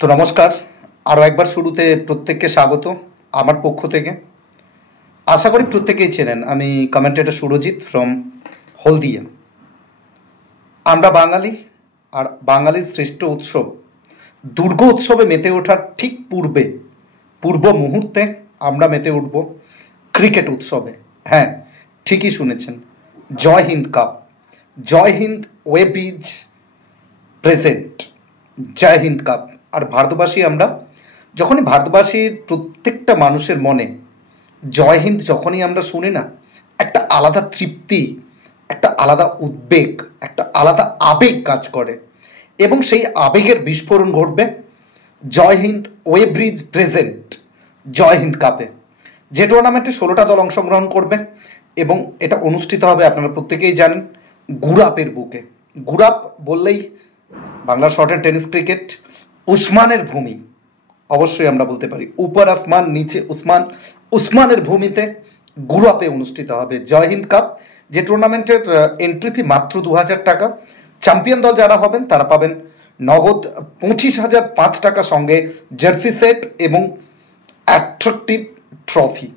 তো নমস্কার, আরও একবার শুরুতে প্রত্যেককে স্বাগত আমার পক্ষ থেকে। আশা করি প্রত্যেকেই চেনেন, আমি কমেন্টেটর সুরজিৎ ফ্রম হলদিয়া। আমরা বাঙালি, আর বাঙালির শ্রেষ্ঠ উৎসব দুর্গা উৎসবে মেতে ওঠার ঠিক পূর্ব মুহূর্তে আমরা মেতে উঠব ক্রিকেট উৎসবে। হ্যাঁ, ঠিকই শুনেছেন, জয় হিন্দ কাপ, জয় হিন্দ ওয়েবিজ প্রেজেন্ট, জয় হিন্দ কাপ। আর ভারতবাসী আমরা, যখনই ভারতবাসীর প্রত্যেকটা মানুষের মনে জয় হিন্দ যখনই আমরা শুনি না, একটা আলাদা তৃপ্তি, একটা আলাদা উদ্বেগ, একটা আলাদা আবেগ কাজ করে। এবং সেই আবেগের বিস্ফোরণ ঘটবে জয় হিন্দ ওয়েব্রিজ প্রেজেন্ট জয় হিন্দ কাপে, যে টুর্নামেন্টে 16টা দল অংশগ্রহণ করবে। এবং এটা অনুষ্ঠিত হবে, আপনারা প্রত্যেকেই জানেন, গুরাপের বুকে। গুরাপ বললেই Bangla short hand tennis cricket উসমানের ভূমি, অবশ্যই আমরা বলতে পারি উপর আসমান নিচে উসমান, উসমানের ভূমিতে গুরাপে অনুষ্ঠিত হবে জয় হিন্দ কাপ, যে টুর্নামেন্টের এন্ট্রি ফি মাত্র 2000 টাকা। চ্যাম্পিয়ন দল যারা হবেন তারা পাবেন নগদ 25,005 টাকা, সঙ্গে জার্সি সেট এবং অ্যাট্রাকটিভ ট্রফি।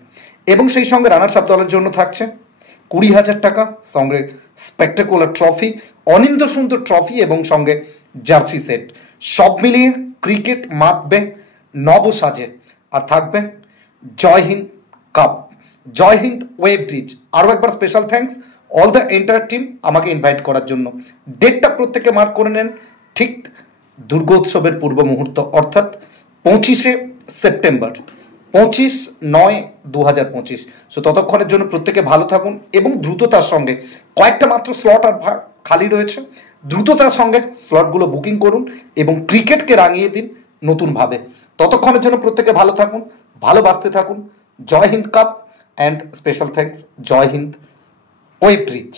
এবং সেই সঙ্গে রানার্স আপ দলের জন্য থাকছে 20,000 টাকা, সঙ্গে স্পেকটাকুলার ট্রফি, অনিন্দ সুন্দর ট্রফি এবং সঙ্গে জার্সি সেট। সব মিলিয়ে ক্রিকেট মাতবে নবসাজে, আর থাকবে জয় হিন্দ কাপ, জয় হিন্দ ওয়েব ব্রিজ। আরও একবার special thanks all the entire team আমাকে ইনভাইট করার জন্য। ডেটটা প্রত্যেকে মার্ক করে নেন, ঠিক দুর্গোৎসবের পূর্ব মুহূর্ত, অর্থাৎ 25শে সেপ্টেম্বর, 25/9/2025। সো ততক্ষণের জন্য প্রত্যেকে ভালো থাকুন এবং দ্রুততার সঙ্গে, কয়েকটা মাত্র স্লট আর খালি রয়েছে, দ্রুততার সঙ্গে স্লটগুলো বুকিং করুন এবং ক্রিকেটকে রাঙিয়ে দিন নতুনভাবে। ততক্ষণের জন্য প্রত্যেকে ভালো থাকুন, ভালোবাসতে থাকুন। Jai Hind cup and special thanks Jai Hind web bridge.